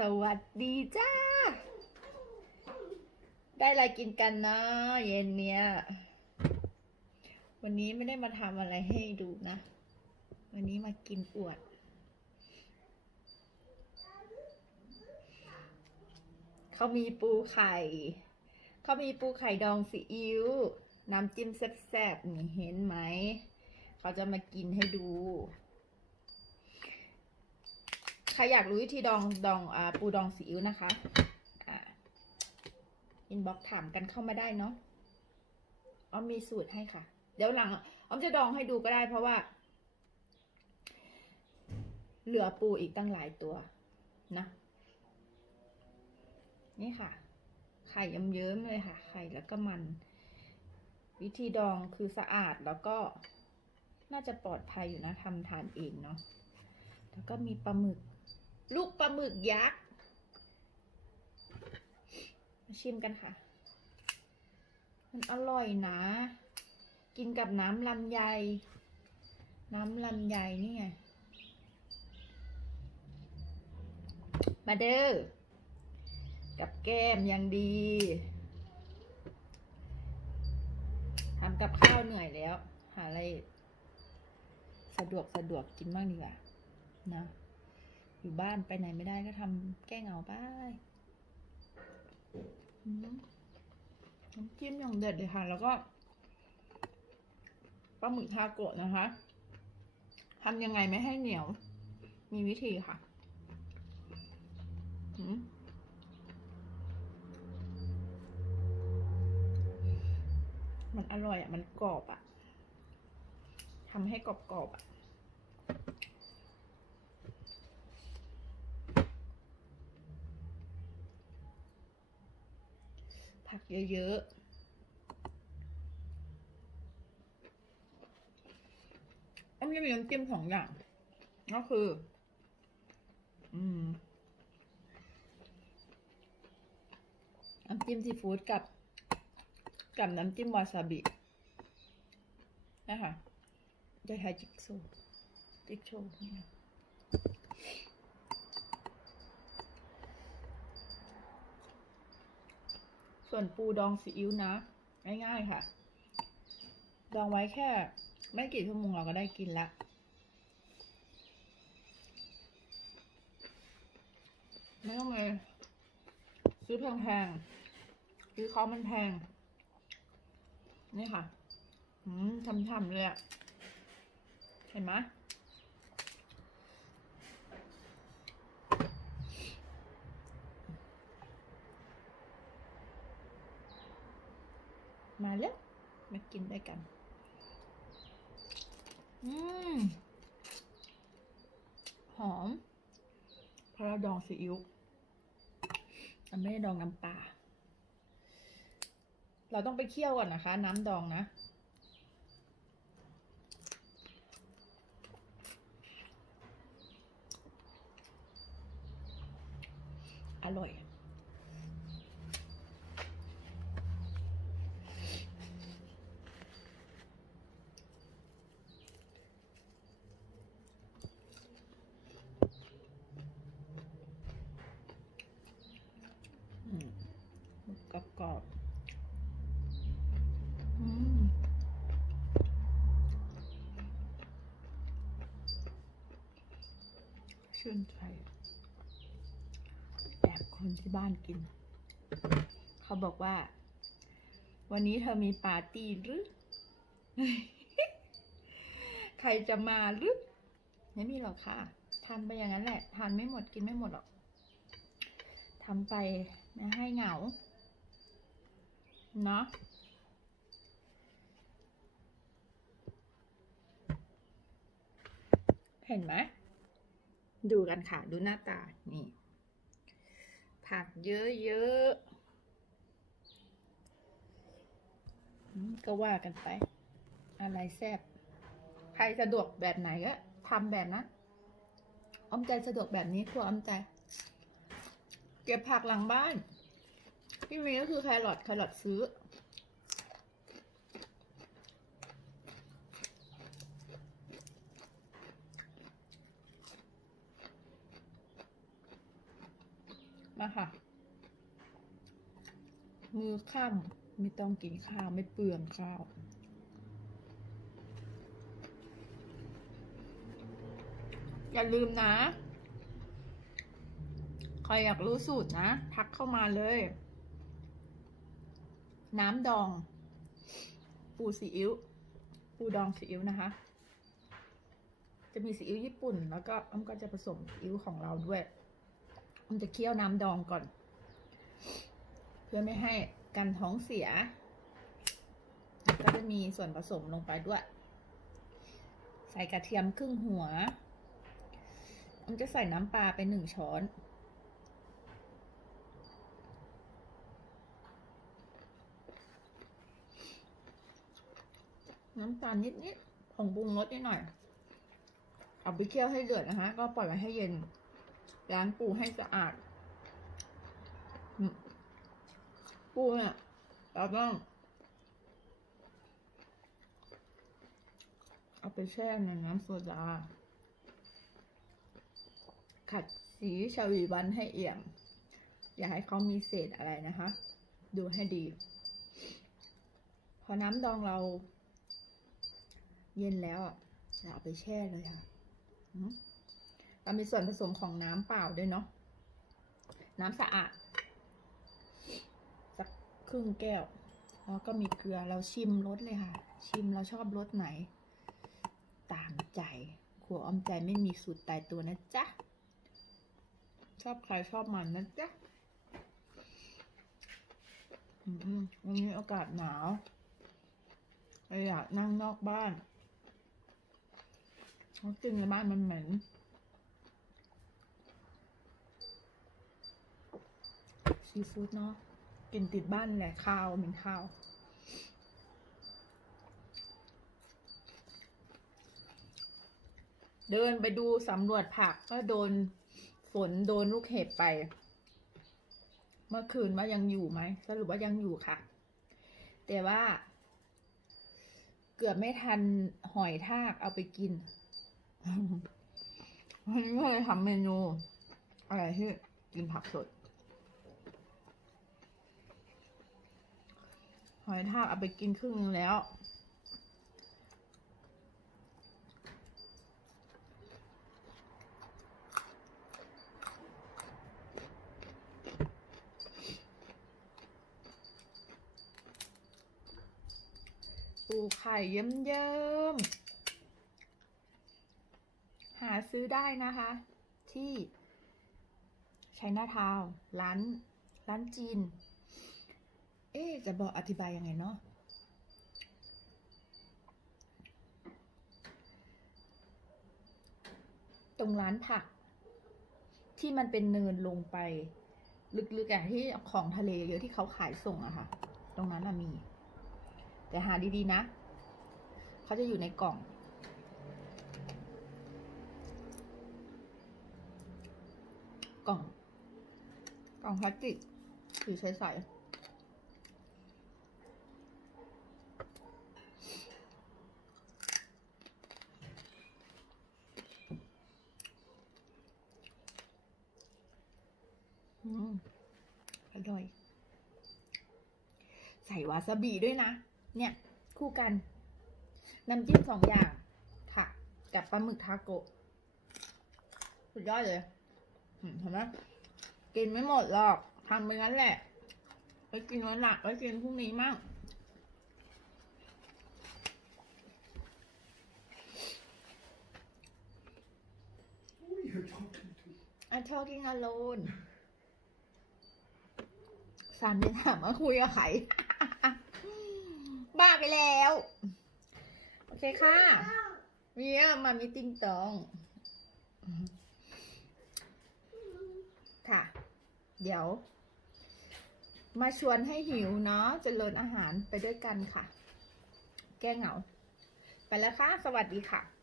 สวัสดีจ้า ได้อะไรกินกันนะเย็นเนี้ย วันนี้ไม่ได้มาทำอะไรให้ดูนะ วันนี้มากินอวด เขามีปูไข่ เขามีปูไข่ดองซีอิ๊ว น้ำจิ้มแซ่บๆนี่เห็นไหม เขาจะมากินให้ดู ใครอยากรู้วิธีดองดองอปูดองซีอิ๊วนะคะอินบ็อกถามกันเข้ามาได้เนาะอ้อมมีสูตรให้ค่ะ เดี๋ยวหลังอ้อมจะดองให้ดูก็ได้เพราะว่า เหลือปูอีกตั้งหลายตัวนะนี่ค่ะ ไข่เยิ้มๆเลยค่ะ ไข่แล้วก็มัน วิธีดองคือสะอาดแล้วก็น่าจะปลอดภัยอยู่นะทำทานเองเนาะแล้วก็มีปลาหมึก ลูกปลาหมึกยักษ์มาชิมกันค่ะ มันอร่อยนะ กินกับน้ำลำไย น้ำลำไยนี่ไง มาเด้อ กับแก้มยังดีทำกับข้าวเหนื่อยแล้ว หาอะไร สะดวกสะดวกกินบ้างดีกว่านะ อยู่บ้านไปไหนไม่ได้ก็ทำแก้เหงาไปน้ำจิ้มอย่างเด็ดเลยค่ะ แล้วก็ปลาหมึกทาโกะนะคะทำยังไงไม่ให้เหนียว มีวิธีค่ะมมันอร่อยอะ มันกรอบอะทำให้กรอบๆอะ ผักเยอะๆอันนี้มีน้ำจิ้มสองอย่าง ก็คือ อืมน้ำจิ้มซีฟู้ดกับ กับน้ำจิ้มวาซาบินะคะจะใช้จิ๊กโซจิ๊กโชว์นี่ ส่วนปูดองซีอิ๊วนะ ง่ายๆค่ะ ดองไว้แค่ ไม่กี่ชั่วโมงเราก็ได้กินละไม่ต้องเลยซื้อแพงๆซื้อเขามันแพง นี่ค่ะ อืมช่ำๆเลยอะเห็นไหม แล้ว มากินด้วยกัน อืม หอมพราราดองซีอิ๊วเราไม่ได้ดองน้ำปลา เราต้องไปเคี่ยวก่อนนะคะ น้ำดองนะ อร่อย อืมหมึกกรอบๆอืม ชื่นใจแอบคนที่บ้านกิน เขาบอกว่า วันนี้เธอมีปาร์ตี้หรือ ใครจะมาหรือ ไม่มีหรอกค่ะทำไปอย่างนั้นแหละทานไม่หมดกินไม่หมดหรอกทำไปไม่ให้เหงา เนาะเห็นไหม ดูกันค่ะ ดูหน้าตา นี่ ผักเยอะๆอืมก็ว่ากันไป อะไรแซ่บ ใครสะดวกแบบไหนก็ทำแบบนั้นอ้อมใจสะดวกแบบนี้ครัวอ้อมใจ เก็บผักหลังบ้านที่มีก็คือแครอทแครอทซื้อะคะมือค่ำไม่ต้องกินข้าวไม่เปลืองข้าวอย่าลืมนะ ใครอยากรู้สูตรนะ ทักเข้ามาเลย น้ำดอง ปูซีอิ๊ว ปูดองซีอิ๊วนะคะ จะมีซีอิ๊วญี่ปุ่น แล้วก็อ้อมก็จะผสมซีอิ๊วของเราด้วย อ้อมจะเคี่ยวน้ำดองก่อน เพื่อไม่ให้กันท้องเสีย ก็จะมีส่วนผสมลงไปด้วย ใส่กระเทียมครึ่งหัวอ้อมจะใส่น้ำปลาไปหนึ่งช้อน น้ำตาลนิดๆผงปรุงรสนิดหน่อย เอาไปเคี่ยวให้เดือดนะคะ ก็ปล่อยไว้ให้เย็น ล้างปูให้สะอาด ปูเนี่ยเราต้อง เอาไปแช่ในน้ำโซดา ขัดสีชาวีวันให้เอี่ยม อย่าให้เขามีเศษอะไรนะคะ ดูให้ดี พอน้ำดองเรา เย็นแล้วอะจะเอาไปแช่เลยค่ะ เรามีส่วนผสมของน้ำเปล่าด้วยเนาะ น้ำสะอาด สักครึ่งแก้ว แล้วก็มีเกลือ เราชิมรสเลยค่ะ ชิมเราชอบรสไหน ตามใจครัวอมใจไม่มีสูตรตายตัวนะจ๊ะ ชอบใครชอบมันนะจ๊ะอืมวันนี้อากาศหนาวอยากนั่งนอกบ้านเพรากินในบ้านมันเหม็น ซีฟู้ดเนาะกินติดบ้านแหละข้าวเหม็นข้าว เดินไปดูสำรวจผักก็โดนฝนโดนลูกเห็บไป เมื่อคืนว่ายังอยู่ไหมสรุปว่ายังอยู่ค่ะ แต่ว่า เกือบไม่ทันหอยทากเอาไปกินวันนี้ก็เลยทำเมนูอะไรที่กินผักสด หอยทากเอาไปกินครึ่งนึงแล้ว ปูไข่เยิ้มๆหาซื้อได้นะคะ ที่ชัยนาทาวน์ร้านร้านจีน เอ๊จะบอกอธิบายยังไงเนาะตรงร้านผัก ที่มันเป็นเนินลงไป ลึกๆอะที่ของทะเลเยอะที่เขาขายส่งอะค่ะ ตรงนั้นอะมี แต่หาดีๆนะ เขาจะอยู่ในกล่องกล่อง กล่องพลาสติกถือใสๆอืมอร่อย ใส่ วาซาบิด้วยนะ เนี่ย คู่กัน น้ำจิ้มสองอย่างค่ะกับปลาหมึกทาโกะสุดยอดเลยอืมเห็นไหมกินไม่หมดหรอกทำไปงั้นแหละไปกินวันหลักไปกินพรุ่งนี้มั่ง Who are you talking to? I'm talking alone สามเดือนถามว่าคุยกับใครบ้า ไปแล้ว โอเคค่ะเมียมามีติ้งตอง ค่ะ เดี๋ยว มาชวนให้หิวเนาะเจรินอาหารไปด้วยกันค่ะ แก้เหงา ไปแล้วค่ะ สวัสดีค่ะ